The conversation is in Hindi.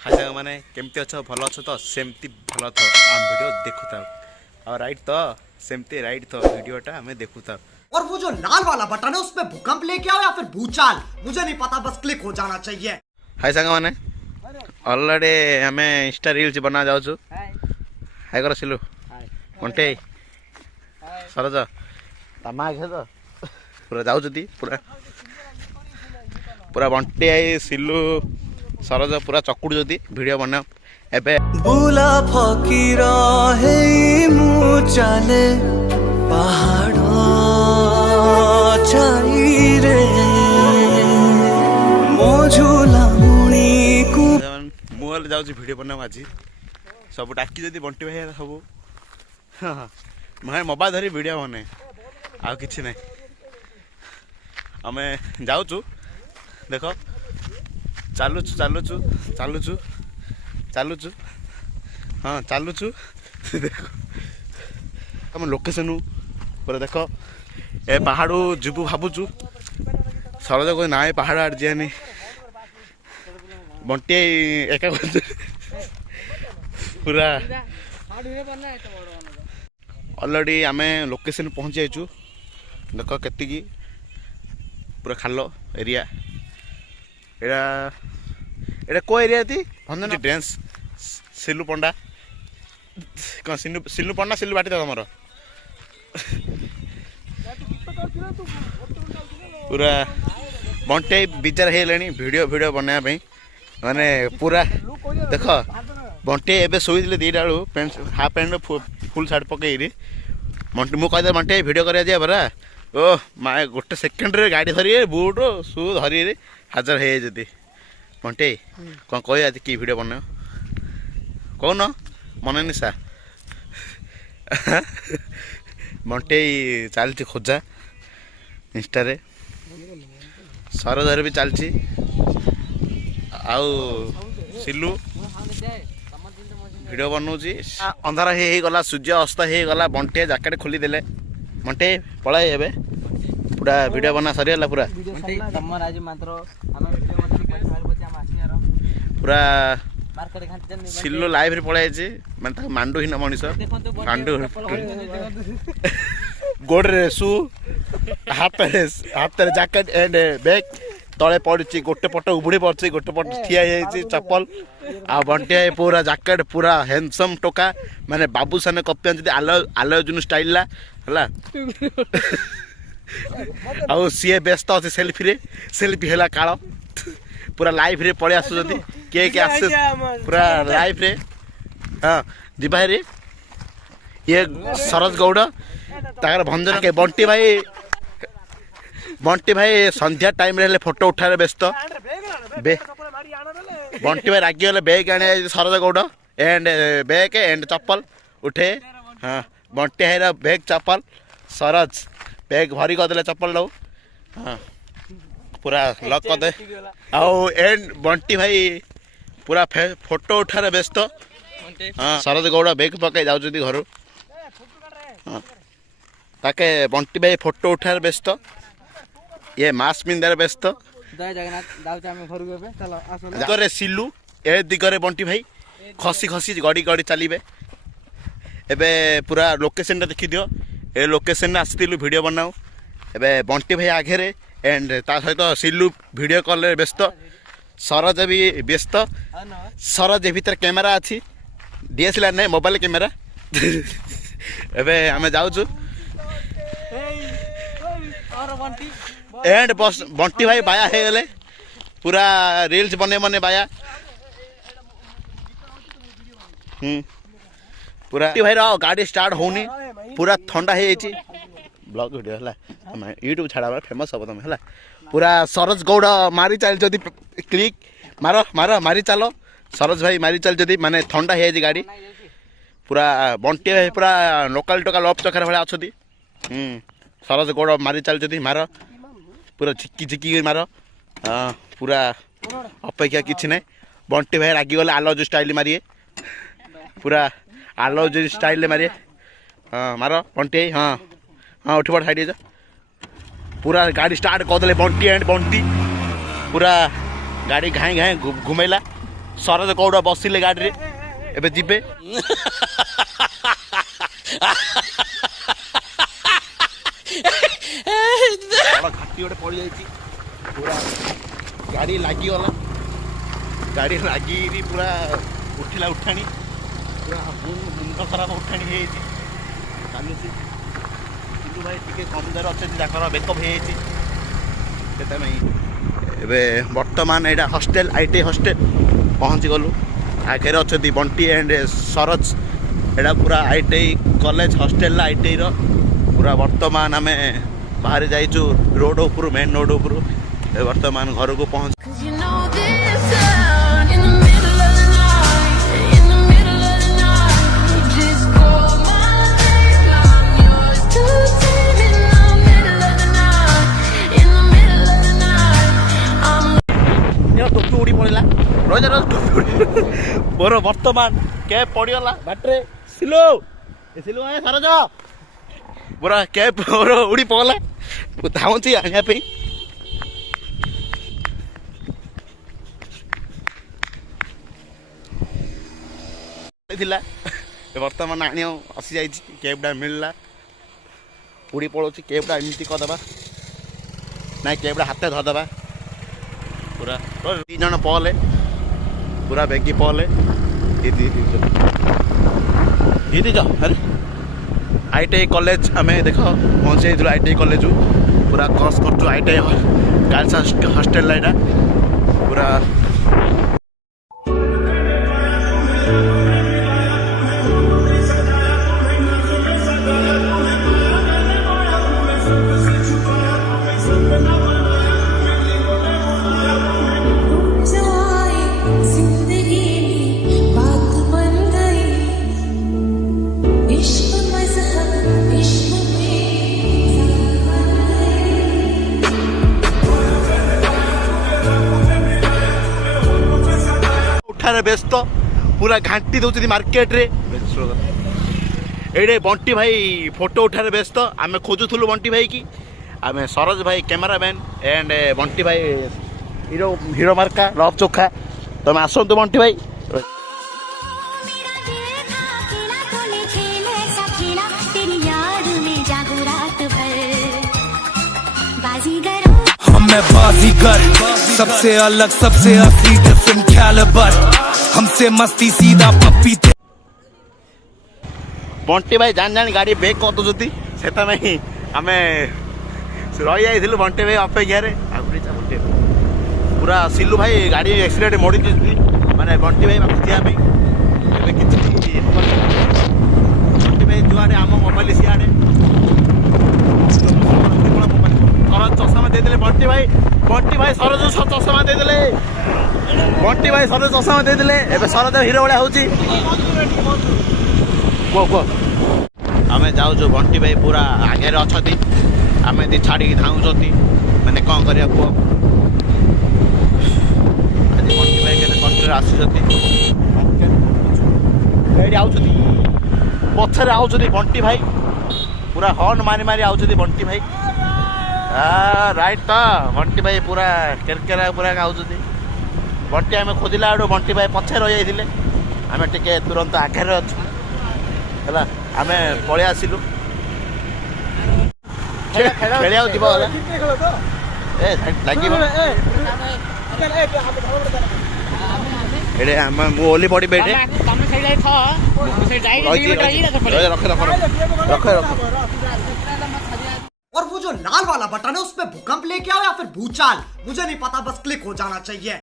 हाय साग मैंने केमती अच्छ भल अच्छ तो सेमती भल तो आम वीडियो देखु था और राइट तो सेमती राइट तो वीडियोटा हमें देखु था। और वो जो लाल वाला बटन है उसमें भूकंप लेके आओ या फिर भूचाल, मुझे नहीं पता, बस क्लिक हो जाना चाहिए। हाय साग मैंने ऑलरेडी हमें इंस्टा रील्स बना जाऊँ। हाय कर सिलु मंटे सरज तमा तो पूरा जाऊँ पूरा पूरा बंटे आई सिलु सरज पूरा चकुड़ जदि वीडियो बना एबे बुला फकीर हे मु चले पहाड़ छाई रे मो झूला मुनी को मुहल जाऊँ वीडियो बना आज सब डाकी जदि बंटी भाई सब मैं मोबाइल धरी वीडियो बने आ कि ना आम जाऊँ देख चलुचु चलुचु चलुचु चलुचु हाँ चलुचु देख आम लोकेशन पूरा देख ए पहाड़ जीवु भावुचु सरज कोई ना पहाड़ आड़ जानी बंटी एका पूरा ऑलरेडी आम लोकेशन पहुँच जाइचु देख केतिकी पूरा खाल एरिया एटा को एरिया थी भंजन डांस सिलु पंडा कौन सिलु पंडा सिलु बाटी था तुम पूरा बंटे विचार है वीडियो वीडियो बनाया माने पूरा देख बंटे एवं शोले दीटा बेलू pant half pant full shirt पकई मुझे कहते बंटे वीडियो कर बरा ओ माए गोटे सेकेंड रे गाड़ी धरी बुट सु धरी हाजर है जदि बंटे कौन कह कि वीडियो बन कौन मन निशा बंटे चलती खोजा इंस्टा सरजर भी चलती आउ सिलु वीडियो बनाऊँगी अंधार हो गला सूर्य अस्त हो गला बंटे जैकेट खोलीदे बंटे पଳାଏ ଏବେ पूरा वीडियो बना सरीगला पूरा पूरा सिल्लो लाइव रे पଳାଏ माने मांडुहीन मनीष मांडु गोड़े शू हाफ जैकेट एंड बैग तले पड़ी गोटे पट उबुड़ी पड़ी गोटे पट ठिया चप्पल आ बंटिया पूरा जैकेट पूरा हैंडसम टोका माने बाबू साने कपी आलो जुन स्टाइल ला हला आउ सी व्यस्त अच्छे सेल्फी है काल पूरा लाइव रे पड़े आसु किए आस पूरा लाइव रे हाँ जीवारी ये सरज गौड़ तार भंजन के बंटी भाई संध्या टाइम रे फोटो उठारे व्यस्त बंटी भाई रागी गले बैग आने Suraj Gaur and bag and चप्पल उठे हाँ बंटी भाई बैग चप्पल सरज बैग भरी करदे चप्पल लो हाँ पूरा लक करदे आउ एंड बंटी भाई पूरा फोटो उठारे व्यस्त हाँ सरज गौड़ बैग पकई जाऊँ घर हाँ ताके बंटी भाई फोटो उठारे व्यस्त ये मास पिंधार व्यस्त दिगरे सिलु ए दिगरे बंटी भाई खसी खसी गड़ी गड़ी चलिए एबे पूरा लोकेशन देखी दियो ए लोकेशन आसलु वीडियो बनाऊ एबे बंटी भाई आगे रे एंड ता सहित सिलु वीडियो कॉल व्यस्त सरज भी व्यस्त सरज भीतर कैमेरा अच्छी डीएसएलआर नहीं मोबाइल कैमेरा एबे आमे जाऊँ एंड बस बंटी भाई बाया हो गले पूरा रील्स बने बने बाया पूरा भाई रहा गाड़ी स्टार्ट होनी पूरा ठंडा हो जाइए ब्लॉग वीडियो है यूट्यूब छाड़ा फेमस हम तुम है पूरा सरज गौड़ मारी चल जदि क्लिक मार मार मारी चलो सरज भाई मारी चल जदि माने ठंडा हो जाए गाड़ी पूरा बंटी भाई पूरा लोकाल टोकाल अफ चकार भाई अच्छी सरज गौड़ मारी चल जदि मार पूरा झिकी झिकी मार हाँ पूरा अपेक्षा किसी ना बंटी भाई रागी गले आलो जो स्टाइल मारिए पूरा आलो जो स्टाइल मारिए हाँ मार बंटी हाँ हाँ उठ पड़ साइड पूरा गाड़ी स्टार्ट करदे बंटी एंड बंटी पूरा गाड़ी घाई घाई घुमेला ଶରଦ ଗୌଡ଼ ବସିଲେ ଗାଡ଼ିରେ ଏବେ ଯିବେ। ଘାଟି ଗୋଟେ ପଡ଼ିଯାଇଛି ପୁରା ଗାଡ଼ି ଲାଗିଗଲା। ଗାଡ଼ି ଲାଗିକି ପୁରା ଉଠିଲା ଉଠାଣି ପୁରା ମୁଣ୍ଡ ଖରାପ ଉଠାଣି ହେଇଯାଇଛି ଚାଲୁଛି। କିନ୍ତୁ ଭାଇ ଟିକେ କମଜୋର ଅଛନ୍ତି ତାଙ୍କର ବେକଅପ୍ ହେଇଯାଇଛି ସେଥିପାଇଁ। ଏବେ ବର୍ତ୍ତମାନ ଏଇଟା ହଷ୍ଟେଲ ITI ହଷ୍ଟେଲ ପହଞ୍ଚିଗଲୁ। ଆଗରେ ଅଛନ୍ତି ବଣ୍ଟି ଆଣ୍ଡ ସରୋଜ। ଏଇଟା ପୁରା ITI କଲେଜ ହଷ୍ଟେଲ ITIର ପୁରା। ବର୍ତ୍ତମାନ ଆମେ ବାହାରି ଯାଇଛୁ ରୋଡ଼ ଉପରୁ, ମେନ୍ ରୋଡ଼ ଉପରୁ। ବର୍ତ୍ତମାନ ଘରକୁ ପହଞ୍ଚ ଟୋପି ଉଡ଼ି ପଡ଼ିଲା ମୋର। ବର୍ତ୍ତମାନ କ୍ୟାବ୍ ପଡ଼ିଗଲା ବାଟରେ। ସିଲୁ ସରଜ ପୁରା କ୍ୟାବ୍ ମୋର ଉଡ଼ି ପଡ଼ିଲା। ମୁଁ ଧାଉଁଛି ଆଣିବା ପାଇଁ। ଥିଲା ବର୍ତ୍ତମାନ ଆଣିବ ଆସିଯାଇଛି। କ୍ୟାବ୍ଟା ମିଳିଲା ଉଡ଼ି ପଳାଉଛି। କ୍ୟାବ୍ଟା ଏମିତି କରିଦେବା ନାଇଁ, କ୍ୟାବ୍ଟା ହାତରେ ଧରିଦେବା ପୁରା। 2 ଜଣ ପହଲେ ପୁରା ବେଗି ପହଲେ। ଦିଦି ଆରେ ITI କଲେଜ ଆମେ ଦେଖ ପହଞ୍ଚି ଯାଇଥିଲୁ। ITI କଲେଜରୁ ପୁରା କ୍ରସ୍ କରୁଛୁ ITI ଗାର୍ଲସ ହଷ୍ଟେଲ ଏଇଟା ପୁରା। ବ୍ୟସ୍ତ ପୁରା ଘାଣ୍ଟି ଦେଉଛନ୍ତି ମାର୍କେଟରେ। ଏଇଠି ବଣ୍ଟି ଭାଇ ଫଟୋ ଉଠାରେ ବ୍ୟସ୍ତ। ଆମେ ଖୋଜୁଥିଲୁ ବଣ୍ଟି ଭାଇ କି। ଆମେ ସରୋଜ ଭାଇ କ୍ୟାମେରାମ୍ୟାନ୍ ଏଣ୍ଡ ବଣ୍ଟି ଭାଇ ହିରୋ ମାର୍କା ଲଭ ଚୋଖା। ତମେ ଆସନ୍ତୁ ବଣ୍ଟି ଭାଇ। मैं बाजीगर सबसे अलग सबसे असली डिफरेंट कैलिबर हमसे मस्ती सीधा पप्पी। बंटी भाई जान गाड़ी ब्रेक कर दूसरी से आम रही जाइलु बंटी भाई अपेक्षा पूरा। सिलू भाई गाड़ी एक्सीडेंट मोड़ी माने बंटी भाई ठिया बंटी भाई जुआड़े आम मोबाइल सियाड़े चषमा देदेले बंटी भाई सरज चषमा देदेले बंटी भाई सरज चषमा देदेले। एबे सरज हिरो भाया होची को आम जाऊँ। बंटी भाई पूरा आगे अच्छा आम दी छाड़ी धाऊँगी मैंने कौन करिया कुह। आज बंटी भाई के कष्ट आसुँच पछरे आउँ बंटी भाई पूरा हर्न मारी मारी आउँ बंटी भाई। राइट तो बंटी भाई पूरा केरकेरा पूरा आउँ। बंटी आम खोजिला आड़ बंटी भाई पछे रही जाइए आम टे तुरंत आगे अच्छु है आम पलि आसिलु खेलिया जीव लगे ओली पड़ी बैठे रख। और वो जो लाल वाला बटन है उसमें भूकंप लेके आओ या फिर भूचाल, मुझे नहीं पता, बस क्लिक हो जाना चाहिए।